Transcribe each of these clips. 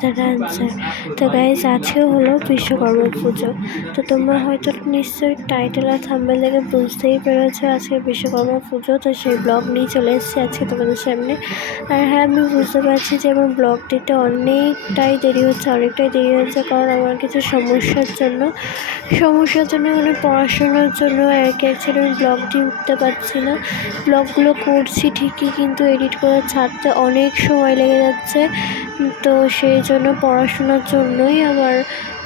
The dancer. তো guys আজকেও হলো বিশ্বকর্মা পুজো। তো তোমরা হয়তো নিশ্চয়ই টাইটেল আর থাম্বনেল দেখে বুঝতেই পেরেছো আজকে বিশ্বকর্মা পুজো। তো সেই ব্লগ নিয়ে চলে এসেছি আজকে তোমাদের সামনে। আর হ্যাঁ, আমি বুঝতে পারছি যে আমার ব্লগ দিতে অনেকটাই দেরি হচ্ছে কারণ আমার কিছু সমস্যার জন্য মানে পড়াশোনার জন্য আর কি অ্যাকচুয়ালি আমি ব্লগটি উঠতে পারছি না। ব্লগগুলো করছি ঠিকই, কিন্তু এডিট করে ছাড়তে অনেক সময় লেগে যাচ্ছে। তো সেই জন্য পড়াশোনার জন্যই আমার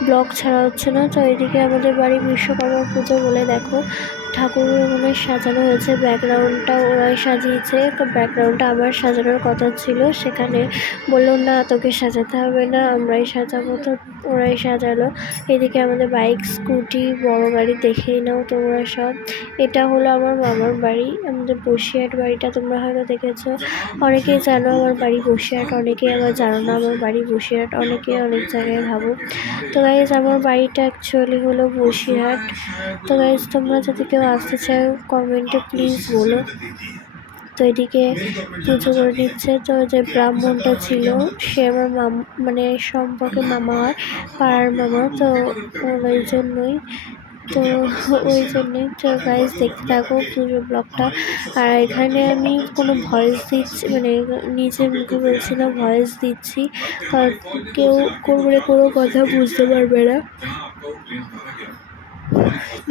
ব্লগ ছাড়া হচ্ছে না। তো এদিকে আমাদের বাড়ি বিশ্বকর্মা পুজো বলে দেখো ঠাকুর ওখানে সাজানো হয়েছে, ব্যাকগ্রাউন্ডটা ওরাই সাজিয়েছে। ব্যাকগ্রাউন্ডটা আমার সাজানোর কথা ছিল, সেখানে বললো না তোকে সাজাতে হবে না, আমরাই সাজাবো। তো ওরাই সাজালো। এদিকে আমাদের বাইক, স্কুটি, বড় গাড়ি দেখেই নাও তোমরা সব। এটা হলো আমার মামার বাড়ি, আমাদের বসিরহাট বাড়িটা তোমরা হয়তো দেখেছো। অনেকেই জানো আমার বাড়ি বসিরহাট, অনেকেই আবার জানো না আমার বাড়ি বসিরহাট, অনেকেই অনেক জায়গায় ভাবো। তো গাইজ আমার বাড়িটা অ্যাকচুয়ালি হলো বসিরহাট। তো গাইজ তোমরা যদি কেউ আসতে চাও কমেন্টে প্লিজ বলো। তো এদিকে পুজো করে নিচ্ছে। তো যে ব্রাহ্মণটা ছিল সে আমার মানে সম্পর্কে মামা হয়, পাড়ার মামা। তো ওই জন্যই তো গাইজ দেখতে থাকো পুরো ব্লগটা। আর এখানে আমি কোনো ভয়েস দিচ্ছি, মানে নিজের মুখে বলছি না, ভয়েস দিচ্ছি। কেউ কোনো কথা বুঝতে পারবে না,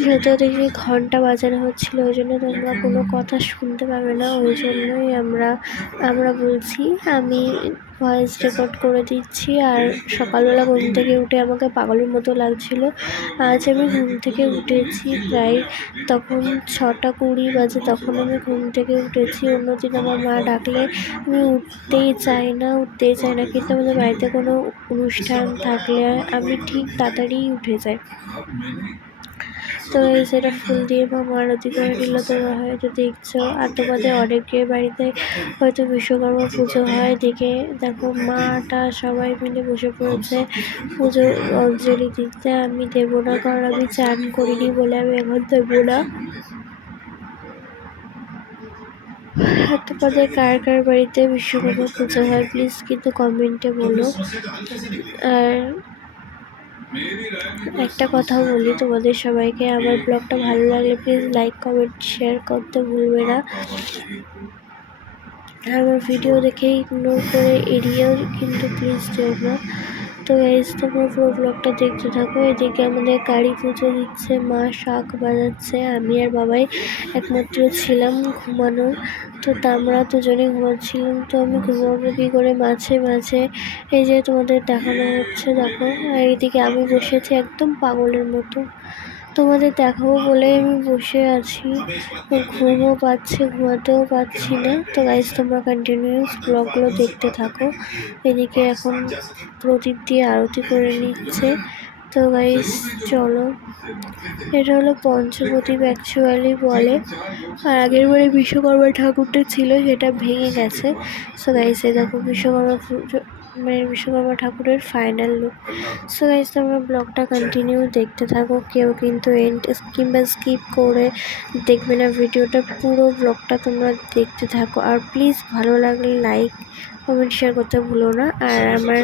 যেহেতু ওদিকে ঘন্টা বাজানো হচ্ছিল, ওই জন্য তোমরা কোনো কথা শুনতে পাবে না। ওই জন্যই আমরা বলছি, আমি ভয়েস রেকর্ড করে দিচ্ছি। আর সকালবেলা ঘুম থেকে উঠে আমাকে পাগলের মতো লাগছিল। আজ আমি ঘুম থেকে উঠেছি প্রায় তখন 6:20 বাজে, তখন আমি ঘুম থেকে উঠেছি। অন্যদিন আমার মা ডাকলে আমি উঠতেই চাই না, কিন্তু আমাদের বাড়িতে কোনো অনুষ্ঠান থাকলে আমি ঠিক তাড়াতাড়ি উঠে যাই। তো এই সেটা ফুল দিয়ে মামা আরতি করে নিল, তোমরা হয়তো দেখছো। আর তোমাদের অনেকের বাড়িতে হয়তো বিশ্বকর্মা পুজো হয়। দেখো মাটা সবাই মিলে বসে পড়েছে পুজো অঞ্জলি দিতে। আমি দেবো না, কারণ আমি চান করিনি বলে আমি এখন দেবো না। তোমাদের কার কার বাড়িতে বিশ্বকর্মা পুজো হয় প্লিজ কিন্তু কমেন্টে বলো। আর একটা কথা বলি তোমাদের সবাইকে, আমার ব্লগটা ভালো লাগলে প্লিজ লাইক, কমেন্ট, শেয়ার করতে ভুলবে না। আমার ভিডিও দেখে ইগনোর করে এড়িয়েও কিন্তু প্লিজ যেও না। তো গাইজ তোমরা পুরো ব্লগটা দেখতে থাকো। এদিকে আমাদের কালী পুজো দিচ্ছে, মা শাঁখ বাজাচ্ছে, আমি আর বাবাই একমাত্র ছিলাম ঘুমানোর। তো আমরা দুজনেই ঘুমাচ্ছিলাম। তো আমি ঘুমাবো কী করে, মাঝে মাঝে এই যে তোমাদের দেখানো হচ্ছে দেখো। আর এইদিকে আমি বসেছি একদম পাগলের মতো, তোমাদের দেখাবো বলে আমি বসে আছি। ঘুমও পাচ্ছে, ঘুমাতেও পাচ্ছি না। তো গাইজ তোমরা কন্টিনিউয়াস ব্লগগুলো দেখতে থাকো। এদিকে এখন প্রদীপ দিয়ে আরতি করে নিচ্ছে। তো গাইজ চলো, এটা হলো পঞ্চপ্রদীপ অ্যাকচুয়ালি বলে। আর আগের বারে বিশ্বকর্মা ঠাকুরটা ছিল সেটা ভেঙে গেছে। সো গাইজ এই দেখো বিশ্বকর্মা ঠাকুরের ফাইনাল লুক। সো গাইজ তোমরা ব্লগটা কন্টিনিউ দেখতে থাকো, কেউ কিন্তু এন্ড কিংবা স্কিপ করে দেখবে না ভিডিওটা, পুরো ব্লগটা তোমরা দেখতে থাকো। আর প্লিজ ভালো লাগলে লাইক, কমেন্ট, শেয়ার করতে ভুলো না। আর আমার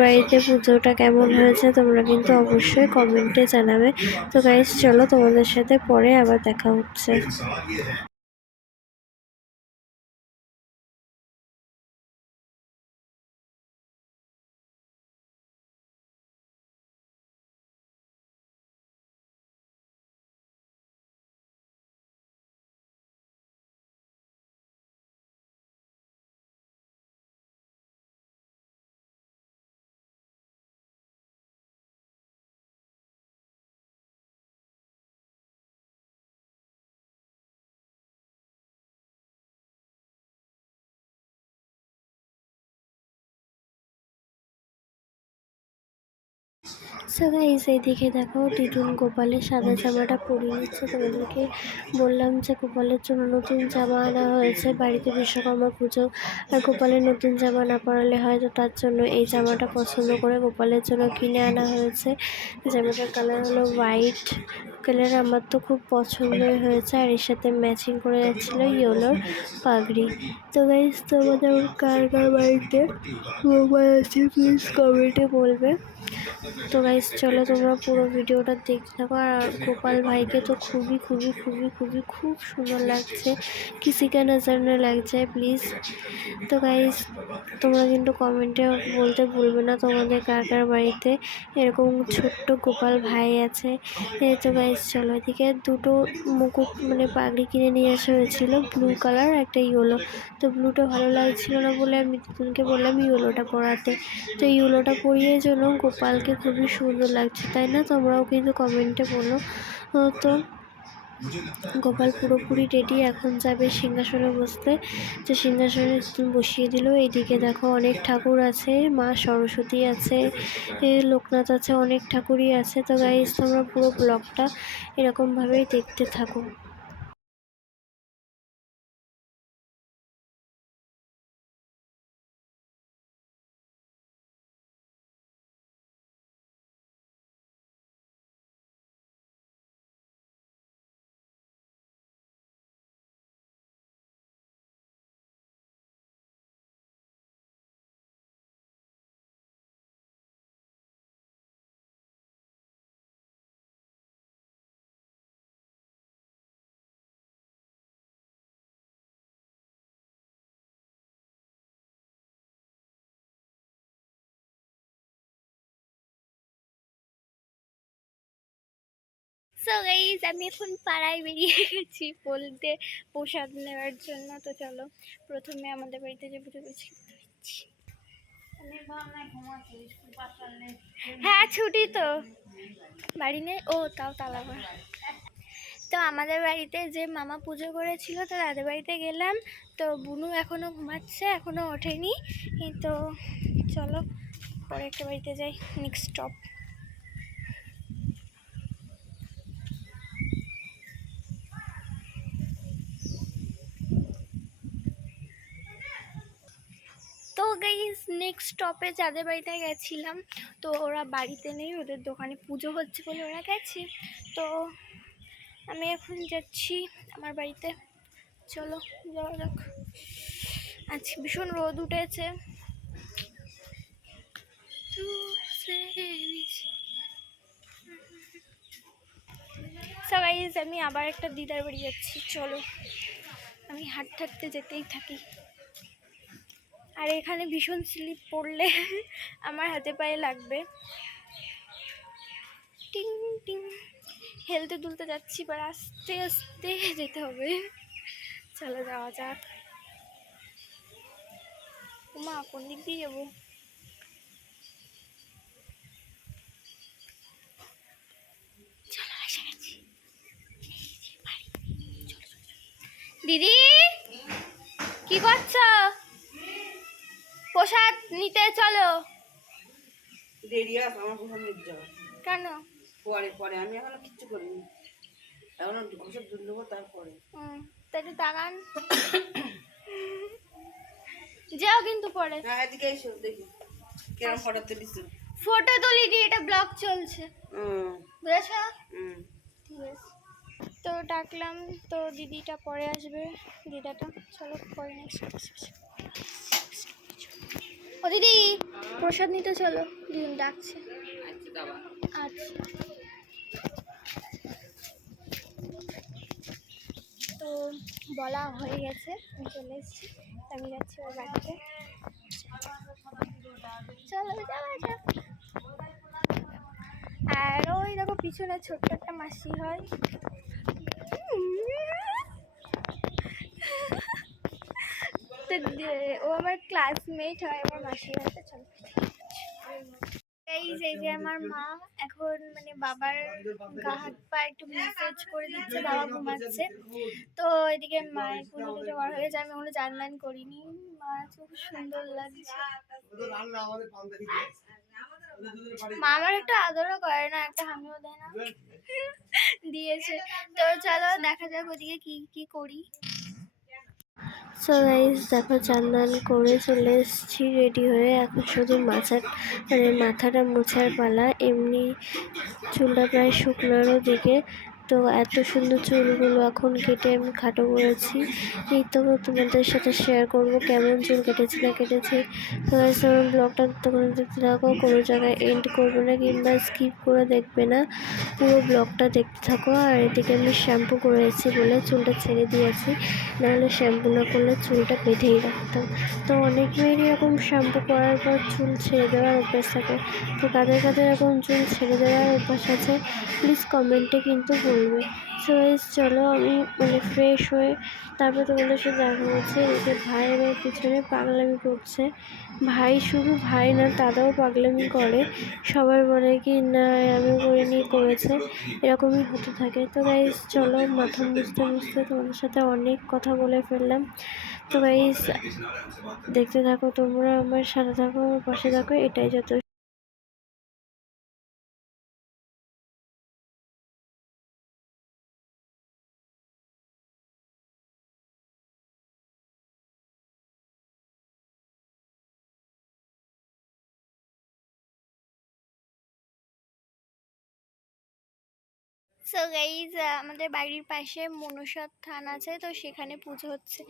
বাড়িতে পুজোটা কেমন হয়েছে তোমরা কিন্তু অবশ্যই কমেন্টে জানাবে। তো গাইজ চলো, তোমাদের সাথে পরে আবার দেখা হচ্ছে। সো গাইস এইদিকে দেখো টিটুন গোপালের সাদা জামাটা পরিয়ে নিচ্ছে। তোমাদেরকে বললাম যে গোপালের জন্য নতুন জামা আনা হয়েছে বাড়িতে বিশ্বকর্মা পুজো, আর গোপালের নতুন জামা না পরালে হয়, তো তার জন্য এই জামাটা পছন্দ করে গোপালের জন্য কিনে আনা হয়েছে। জামাটার কালার হলো হোয়াইট কালার, আমার তো খুব পছন্দই হয়েছে, আর এর সাথে ম্যাচিং করে যাচ্ছিল ইয়েলোর পাগড়ি। তো গাইস তোমাদের কার কার বাড়িতে মোবাইল আছে প্লিজ কমেন্টে বলবে। তো গাইস চলো তোমরা পুরো ভিডিওটা দেখতে থাকো। আর গোপাল ভাইকে তো খুবই খুবই খুবই খুবই খুব সুন্দর লাগছে, কিসি কা নজর না লাগ যায় প্লিজ। তো গাইস তোমরা কিন্তু কমেন্টে বলতে ভুলবে না তোমাদের কার কার বাড়িতে এরকম ছোট্ট গোপাল ভাই আছে। তো গাইস চলো, এদিকে দুটো মুকুট মানে পাগড়ি কিনে নিয়ে আসা হয়েছিল, ব্লু কালার একটা ইয়েলো। তো ব্লুটা ভালো লাগছিল না বলে আমি তিতুনকে বললাম ইয়েলোটা পরাতে। তো ইয়েলোটা পরিয়ে জন্য গোপালকে খুবই সুন্দর লাগছে, তাই না? তোমরাও কিন্তু কমেন্টে বলো। তো গোপাল পুরোপুরি রেডি, এখন যাবে সিংহাসনে বসতে। তো সিংহাসনে বসিয়ে দিল। এইদিকে দেখো অনেক ঠাকুর আছে, মা সরস্বতী আছে, লোকনাথ আছে, অনেক ঠাকুরই আছে। তো গাইস তোমরা পুরো ব্লগটা এরকমভাবেই দেখতে থাকো। সো গাইজ আমি এখন পাড়ায় বেরিয়ে গেছি বলতে প্রসাদ নেওয়ার জন্য। তো চলো প্রথমে আমাদের বাড়িতে যে পুজো করছি। হ্যাঁ ছুটি তো, বাড়ি নেই ও, তাও তালা মারা। তো আমাদের বাড়িতে যে মামা পুজো করেছিল তো তাদের বাড়িতে গেলাম। তো বুনু এখনও ঘুমাচ্ছে, এখনও ওঠেনি। তো চলো পরে একটা বাড়িতে যাই, নেক্সট স্টপ। তো গাইস নেক্সট স্টপে যাদের বাড়িতে গেছিলাম, তো ওরা বাড়িতে নেই, ওদের দোকানে পুজো হচ্ছে বলে ওরা গেছে। তো আমি এখন যাচ্ছি আমার বাড়িতে, চলো যাওয়া যাক। আজকে ভীষণ রোদ উঠেছে। সো গাইস আমি আবার একটা দিদার বাড়ি যাচ্ছি, চলো আমি হাঁটতে হাঁটতে যেতেই থাকি। আর এখানে ভীষণ স্লিপ পড়লে আমার হাতে পায়ে লাগবে। টিং টিং হেলতে দুলতে যাচ্ছি, এবার আস্তে আস্তে যেতে হবে। চলো যাওয়া যাক। মা কোন দিক দিয়ে যাবো? দিদি কি করছো? প্রসাদ নিতে চলো। দেরি আছে আমার প্রসাদ নিতে যাওয়া। কেন? পরে পরে আমি এখনো কিচ্ছু করিনি, এখন ঘষে দুধ নেবো তারপরে। তাহলে তাকান যাও কিন্তু পরে। হ্যাঁ এদিকে এসো দেখি কেরম ফটো তুলিস। ফটো তুলিনি, এটা ব্লগ চলছে বুঝেছ? ঠিক আছে। তো ডাকলাম, তো দিদিটা পরে আসবে, দিদাটা। চলো পরে নেক্সট। ও দিদি প্রসাদ নিতে চলো, দিদি ডাকছে। আচ্ছা তো বলা হয়ে গেছে, আমি চলে এসেছি, আমি যাচ্ছি ওর বাড়িতে। চলো যাওয়া যাক। আর ওই দেখো পিছনে ছোট্ট একটা মাসি হয়, ও আমার ক্লাসমেট হয়, আমার মাসির হাতে। চলো এই যে আমার মা এখন মানে বাবার গা হাত পা একটু ম্যাসাজ করে দিচ্ছে, বাবা ঘুমাচ্ছে। তো এদিকে মায়ের পুজো টুজো করা হয়ে যায়, আমি ওগুলো জানলান করিনি। মা খুব সুন্দর লাগছে। মা আমার একটা আদরও করে না, একটা হামিও দেয় না। দিয়েছে। তো চলো দেখা যাক ওদিকে কি কি করি। সো গাইস দেখো চান করে চলে এসেছি রেডি হয়ে, এখন শুধু মাথাটা মোছার পালা। এমনি চুলটা প্রায় শুকনোরও দিকে, তো এত সুন্দর চুলগুলো এখন কেটে আমি খাটো করেছি। এই তো তোমাদের সাথে শেয়ার করবো কেমন চুল কেটেছি না কেটেছি। তো গাইস আমার ব্লগটা তোমরা দেখতে থাকো, কোনো জায়গায় এন্ড করবে না কিংবা স্কিপ করে দেখবে না, পুরো ব্লগটা দেখতে থাকো। আর এদিকে আমি শ্যাম্পু করেছি বলে চুলটা ছেড়ে দিয়েছি, নাহলে শ্যাম্পু না করলে চুলটা বেঁধেই রাখতাম। তো অনেক মেয়েরই এরকম শ্যাম্পু করার পর চুল ছেড়ে দেওয়ার অভ্যাস থাকে। তো কাদের কাদের এরকম চুল ছেড়ে দেওয়ার অভ্যাস আছে প্লিজ কমেন্টে কিন্তু বলবে। সো গাইস চলো আমি ফ্রেশ হয়ে তারপর তোমাদের সাথে দেখা হচ্ছে। এদিকে ভাই আমার পিছনে পাগলামি করছে। ভাই শুধু ভাই না, দাদাও পাগলামি করে, সবাই বলে কি না আমি করিনি করেছে, এরকমই হতে থাকে। তো গাইস চলো মাথা মুছতে মুছতে তোমাদের সাথে অনেক কথা বলে ফেললাম। তো গাইস দেখতে থাকো, তোমরা আমার সাথে থাকো, আমার পাশে থাকো, এটাই যত। সো গাইজ আমাদের বাড়ির পাশে মনসা থান আছে, তো সেখানে পুজো হচ্ছে।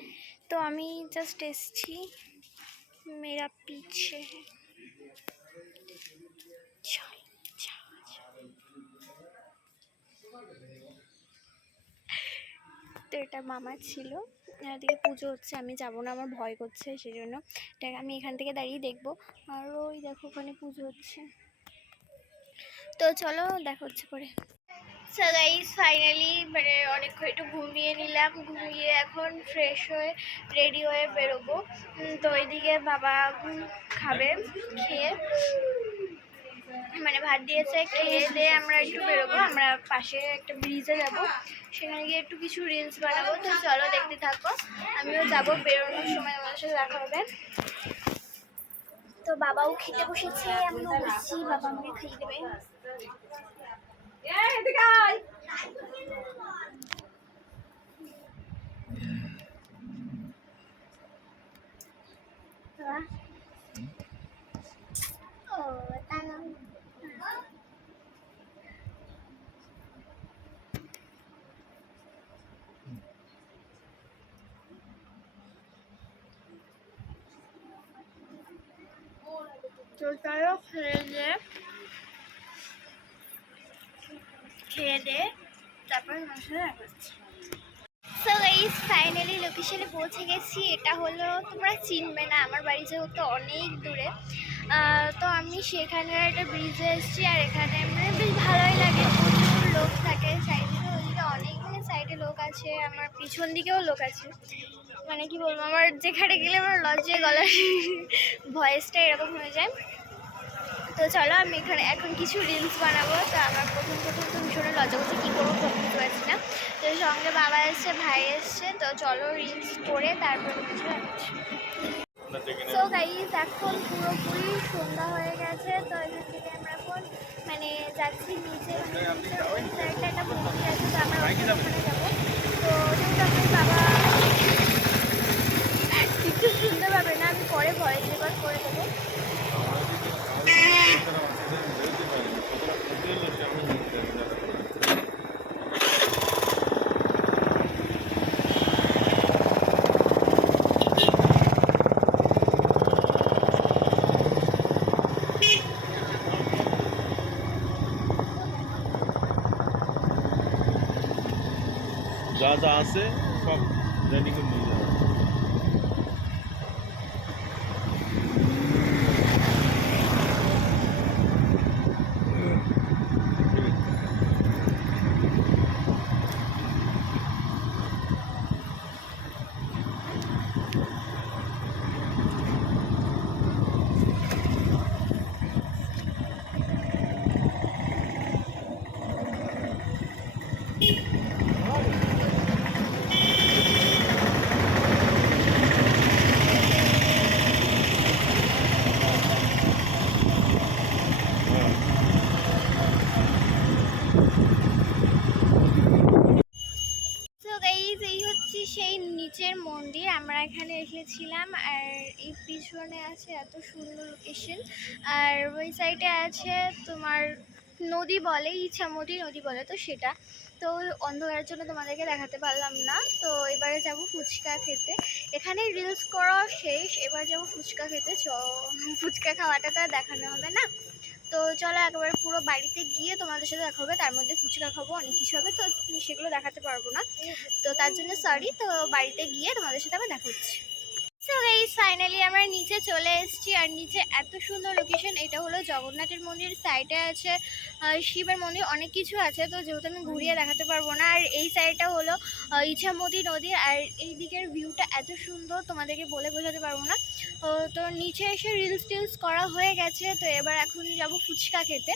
তো আমি জাস্ট এসছি, মেরা পিছে তো এটা মামা ছিল, এদিকে পুজো হচ্ছে, আমি যাব না, আমার ভয় করছে, সেই জন্য আমি এখান থেকে দাঁড়িয়ে দেখবো। আর ওই দেখো ওখানে পুজো হচ্ছে। তো চলো দেখা হচ্ছে পরে। সো গাইস ফাইনালি অনেকক্ষণ একটু ঘুমিয়ে নিলাম, ঘুমিয়ে এখন ফ্রেশ হয়ে রেডি হয়ে বেরোবো। তো ওইদিকে বাবা খাবে, খেয়ে ভাত দিয়েছে, খেয়ে দিয়ে আমরা একটু বেরোবো। আমরা পাশে একটা ব্রিজে যাব, সেখানে গিয়ে একটু কিছু রিলস বানাবো। তো চলো দেখতে থাকো, আমিও যাবো, বেরোনোর সময় আমার সাথে দেখা হবে। তো বাবাও খেতে বসেছে, আমিও বসছি, বাবা আমাকে খাইয়ে দেবে। তো চলো খেয়ে দে তারপর আমার সাথে দেখা হচ্ছে। সো গাইস ফাইনালি লোকেশনে পৌঁছে গেছি। এটা হলো, তোমরা চিনবে না, আমার বাড়ি যেহেতু অনেক দূরে, তো আমি সেখানে একটা ব্রিজে এসেছি। আর এখানে বেশ ভালোই লাগে, প্রচুর লোক থাকে সাইডে, ওইদিকে অনেক সাইডে লোক আছে, আমার পিছন দিকেও লোক আছে। কি বলবো, আমার যেখানে গেলে আমার লজ্জায় গলার ভয়েসটা এরকম হয়ে যায়। তো চলো আমি এখন কিছু রিলস বানাবো। তো আমার প্রথম তো ভীষণ লজ্জা করছে, কী করবো বুঝতে পারছি না। তো সঙ্গে বাবা এসছে, ভাই এসছে, তো চলো রিলস করে তারপরে কিছু রাখছি। তো গাইস এখন পুরোপুরি সন্ধ্যা হয়ে গেছে। তো এখান থেকে আমরা এখন যাচ্ছি নিচে, ওই সাইডটা একটা মন্দির আছে, তো আমরা ওখানে যাবো। তো যেহেতু আমার বাবা কিছু শুনতে পাবে না, আমি পরে ভয়েস রেকর্ড করে দেবো। যা যা আছে সব রেডি করে নিয়ে যাবে। এসেছিলাম। আর এই পিছনে আছে এত সুন্দর লোকেশন, আর ওই সাইডে আছে তোমার নদী বলে, ইছামতি নদী বলে, তো সেটা তো অন্ধকারের জন্য তোমাদেরকে দেখাতে পারলাম না। তো এবারে যাব ফুচকা খেতে, এখানে রিলস করা শেষ, এবার যাব ফুচকা খেতে। ফুচকা খাওয়াটা তো আর দেখানো হবে না, তো চলো একেবারে পুরো বাড়িতে গিয়ে তোমাদের সাথে দেখা হবে। তার মধ্যে ফুচকা খাবো, অনেক কিছু হবে, তো সেগুলো দেখাতে পারবো না, তো তার জন্য সরি। তো বাড়িতে গিয়ে তোমাদের সাথে আবার দেখা হচ্ছে। সো গাইস ফাইনালি আমরা নিচে চলে এসেছি, আর নিচে এত সুন্দর লোকেশন। এটা হলো জগন্নাথের মন্দির, সাইডে আছে শিবের মন্দির, অনেক কিছু আছে, তো যেহেতু আমি ঘুরিয়ে দেখাতে পারবো না। আর এই সাইডটা হলো ইছামতি নদী, আর এই দিকের ভিউটা এত সুন্দর তোমাদেরকে বলে বোঝাতে পারবো না। তো নিচে এসে রিলস টিলস করা হয়ে গেছে, তো এবার এখন যাবো ফুচকা খেতে।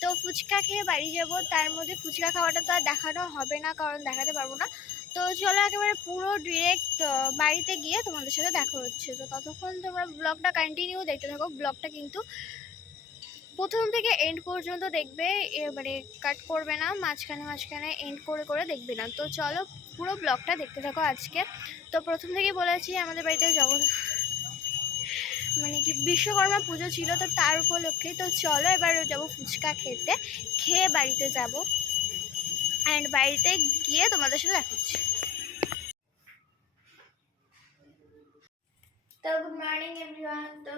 তো ফুচকা খেয়ে বাড়ি যাব, তার মধ্যে ফুচকা খাওয়াটা তো আর দেখানো হবে না, কারণ দেখাতে পারবো না। তো চলো একেবারে পুরো ডিরেক্ট বাড়িতে গিয়ে তোমাদের সাথে দেখা হচ্ছে। তো ততক্ষণ তোমরা ব্লগটা কন্টিনিউ দেখতে থাকো, ব্লগটা কিন্তু প্রথম থেকে এন্ড পর্যন্ত দেখবে, মানে কাট করবে না, মাঝখানে এন্ড করে করে দেখবে না। তো চলো পুরো ব্লগটা দেখতে থাকো আজকে। তো প্রথম থেকেই বলেছি আমাদের বাড়িতে মানে কি বিশ্বকর্মা পুজো ছিল, তো তার উপলক্ষে। তো চলো এবার যাবো ফুচকা খেতে, খেয়ে বাড়িতে যাব, অ্যান্ড বাড়িতে গিয়ে তোমাদের সাথে দেখা হচ্ছে। তো গুড মর্নিং এভরিওয়ান। তো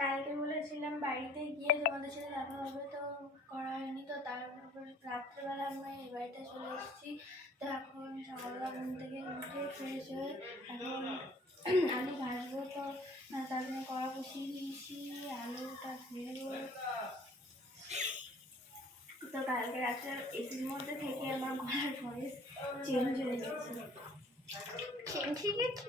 কালকে বলেছিলাম বাড়িতে গিয়ে তোমাদের সাথে দেখা হবে, তো করা হয়নি। তো তারপর রাত্রেবেলা আমরা এই বাড়িতে চলে এসেছি। তো এখন সকালবেলা ঘুম থেকে উঠে ফ্রেশ হয়ে এখন আলু ভাজবো, তো তার জন্য কড়া বসিয়ে দিয়েছি, আলুটা ভেজে দেবো। তো কালকে রাত্রে এসির মধ্যে থেকে আমার গলার ভয়েস চেঞ্জ হয়ে গেছে, ঠিক আছে।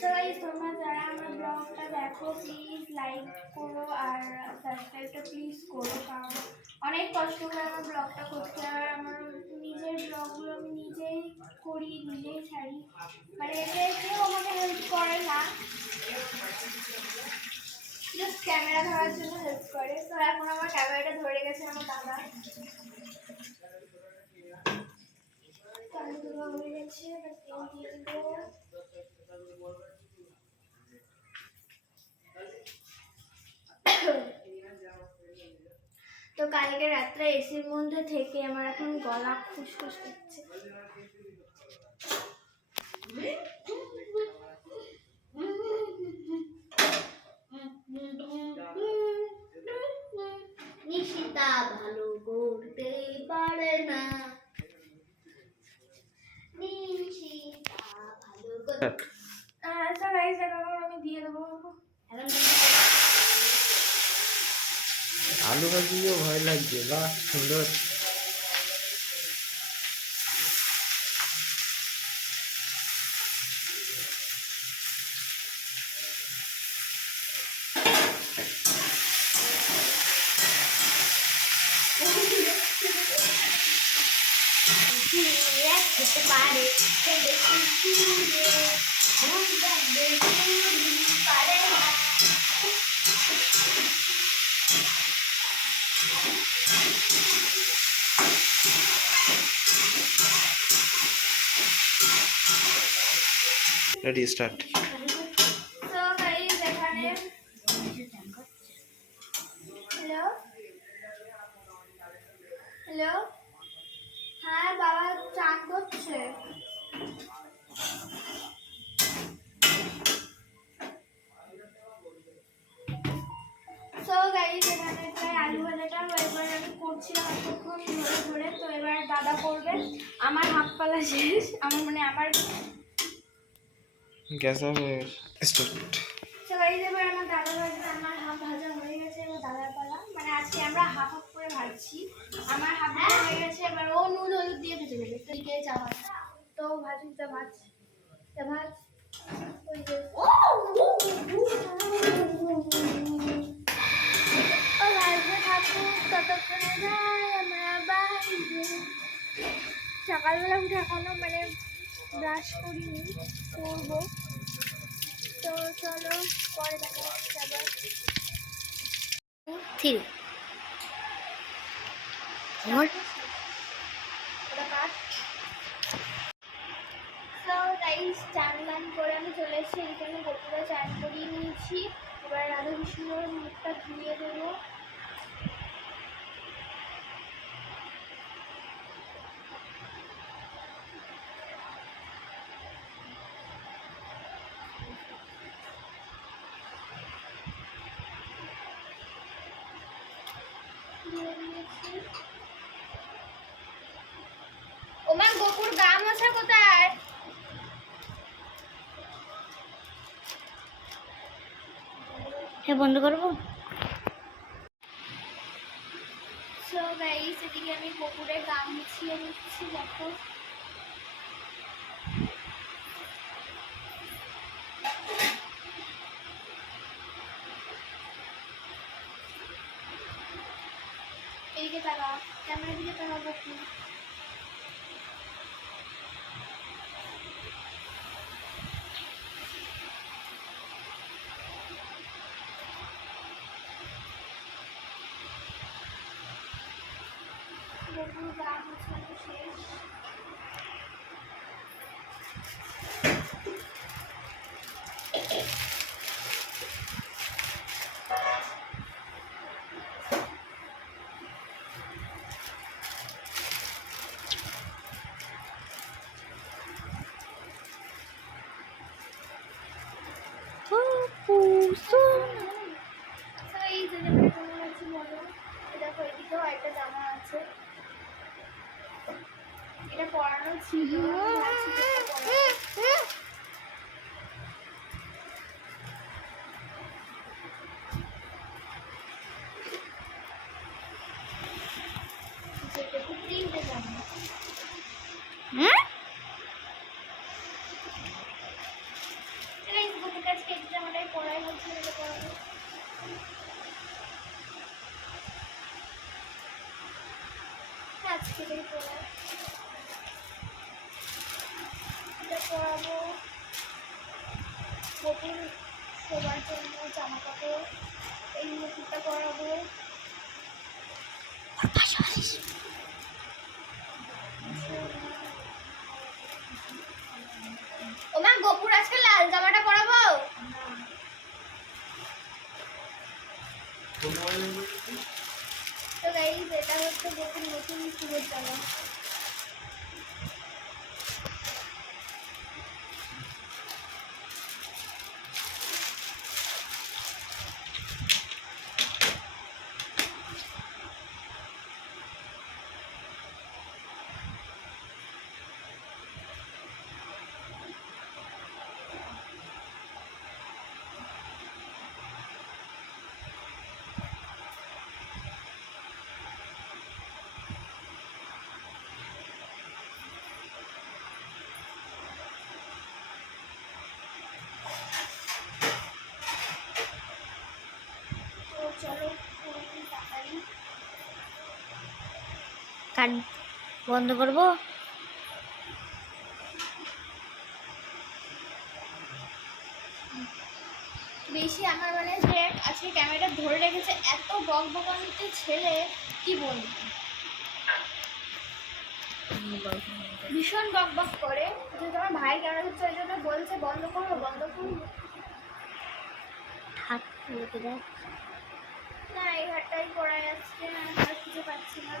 তো তোমরা যারা আমার ব্লগটা দেখো প্লিজ লাইক করো আর সাবস্ক্রাইবটা প্লিজ করো, কারণ অনেক কষ্ট করে আমার ব্লগটা করতে, আর আমার নিজের ব্লগগুলো আমি নিজেই করি, নিজেই ছাড়ি, মানে এতে কেউ আমাকে হেল্প করে না, জাস্ট ক্যামেরা ধরার জন্য হেল্প করে। তো এখন আমার ক্যামেরাটা ধরে গেছে আমার দাদা, হয়ে গেছে, দিয়ে দেবো। তো কালকে রাত্রে এসির মধ্যে থেকে আমার এখন গলা খুসখুস করছে। নিশিতা ভালো করতে পারে না, নিশিতা ভালো করতে। আচ্ছা গাইস এখন আমি দিয়ে দেবো। আলু ভাজিও ভয় লাগছে, বাহ সুন্দর। খেতে পারে পারে না। Ready start. তো গাইস এখানে হ্যালো হ্যালো, হ্যাঁ বাবা চান করছে। সো গাইস এখানে প্রায় আলু ভাজাটা এবার আমি করছিলাম এতক্ষণ ধরে ধরে, তো এবার দাদা করবে। আমার হাফ পালা শেষ, আমার মানে আমার gas off start. So guys এবার আমার দাদা ভাজবে, আমার হাফ ভাজা হয়ে গেছে, এবার দাদার পালা। মানে আজকে আমরা হাফ হাফ করে ভাজছি, আমার হাফ ভাজা হয়ে গেছে, এবার ও নুন হলুদ দিয়ে ভেজে নেবে। তো দিকে চা ভাজ, তো ভাজুক, চা ভাজ, চা ভাজ। ওই যে ও ভাজতে থাকুক, ততক্ষণে যাই আমরা বাইরে। সকালবেলা উঠে এখনো মানে ব্রাশ করিনি, করবো। তো চলো পরে দেখা হচ্ছে আবার। ঠিক গাইস চান টান করে আমি চলে এসেছি, এখানে গোপুরা চান করিয়ে নিয়েছি। এবার রাধা কৃষ্ণর মুখটা ধুয়ে দেবো। ওমা গোপুর গা মোছা কোথায়? হ্যাঁ বন্ধ করবো। সো গাইস এদিকে আমি গোপুরের গা মুছিয়ে নিচ্ছি। দেখো এদিকে তাকা, ক্যামেরার দিকে তাকা গোপু। গোপুর গা মোছানো শেষ। So এই যে জামাটা কেমন আছে বলো। দেখো এদিকেও একটা জামা আছে, এটা পরানো ছিল, আমি ভাবছি যে এটা পরাবো। যেটা খুব তিনটে জামা। এই গোপুকে আজকে এই জামাটাই পরাই, বলছি এটা পরাবো। আজকে এটাই পরাই, এটা পরাবো। গোপুর শোবার জন্য জামা কাপড়, এই মুকুটটা পরাবো। ওমা গোপুর আজকে লাল জামাটা পরাবো। তো গাইস এটা হচ্ছে গোপুর নতুন পুজোর জামা। তো চলো তাড়াতাড়ি কাট বন্ধ করবো। বেশি আমার মানে যে আজকে ক্যামেরাটা ধরে রেখেছে, এত বকবকানিতে ছেলে কি বলবো, ভীষণ বকবক করে। যে তোমার ভাই ক্যামেরা হচ্ছে ওই জন্য বলছে বন্ধ করবো বন্ধ করবো। হাত রেখে দাও। না এই হাতটাই পড়াই আজকে, আর কিছু পাচ্ছি না।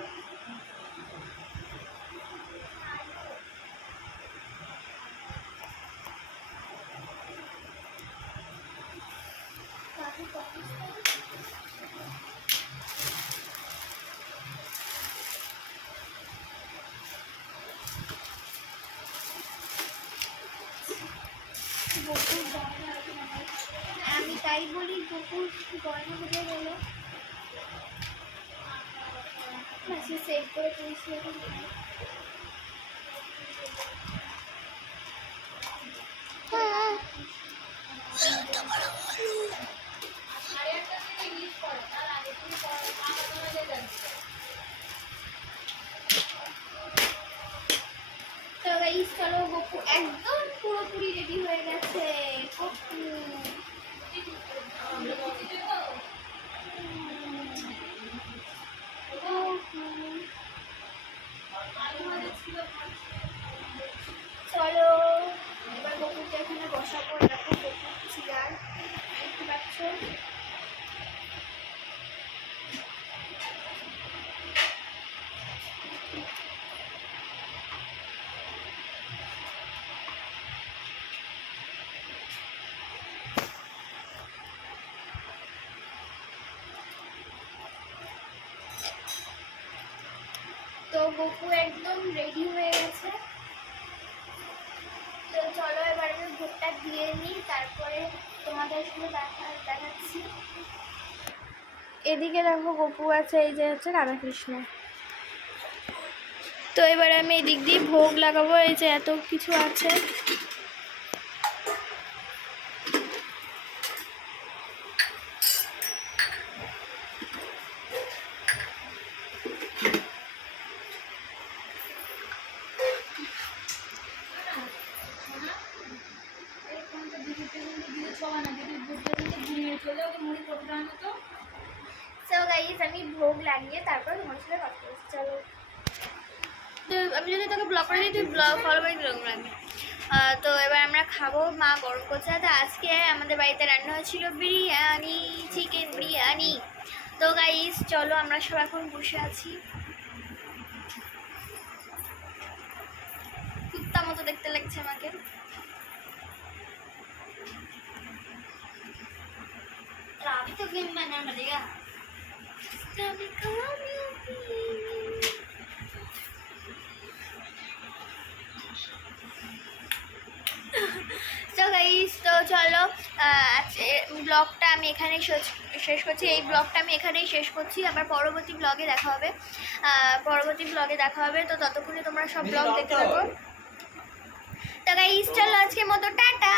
আমি তাই বলি গোপুর গয়না কোথায় গেল। সে সেভ করে তুলছি এখন। তো গাইস চলো গোপু একদম পুরোপুরি রেডি হয়ে গেছে। গোপু চলো এবার গপু একদম রেডি হয়ে গেছে। তো চলো এবার আমি ভোগটা দিয়ে নিই, তারপরে তোমাদের সাথে দেখাচ্ছি। এদিকে দেখো গপু আছে, এই যে হচ্ছে রাধাকৃষ্ণ। তো এবারে আমি এদিক দিয়ে ভোগ লাগাবো, এই যে এত কিছু আছে। সো গাইস আমি ভোগ লাগিয়ে তারপর তোমার সাথে কথা বলছি। চলো, তো আমি যদি তোকে ব্লগ করে দিই তুই ব্লগ ফলো করে ব্লগ রাখবি। তো এবার আমরা খাবো, মা গরম করছে। তো আজকে আমাদের বাড়িতে রান্না হয়েছিল বিরিয়ানি, চিকেন বিরিয়ানি। তো গাইস চলো, আমরা সব এখন বসে আছি। কুত্তা মতো দেখতে লাগছে আমাকে। अभी तो गेम बनना पड़ेगा। তো গাইস তো চলো ব্লগটা আমি এখানেই শেষ করছি। এই ব্লগটা আমি এখানেই শেষ করছি। আবার পরবর্তী ব্লগে দেখা হবে। তো ততক্ষণে তোমরা সব ব্লগ দেখতে থাকো। তো গাইস চলো আজকের মতো টাটা।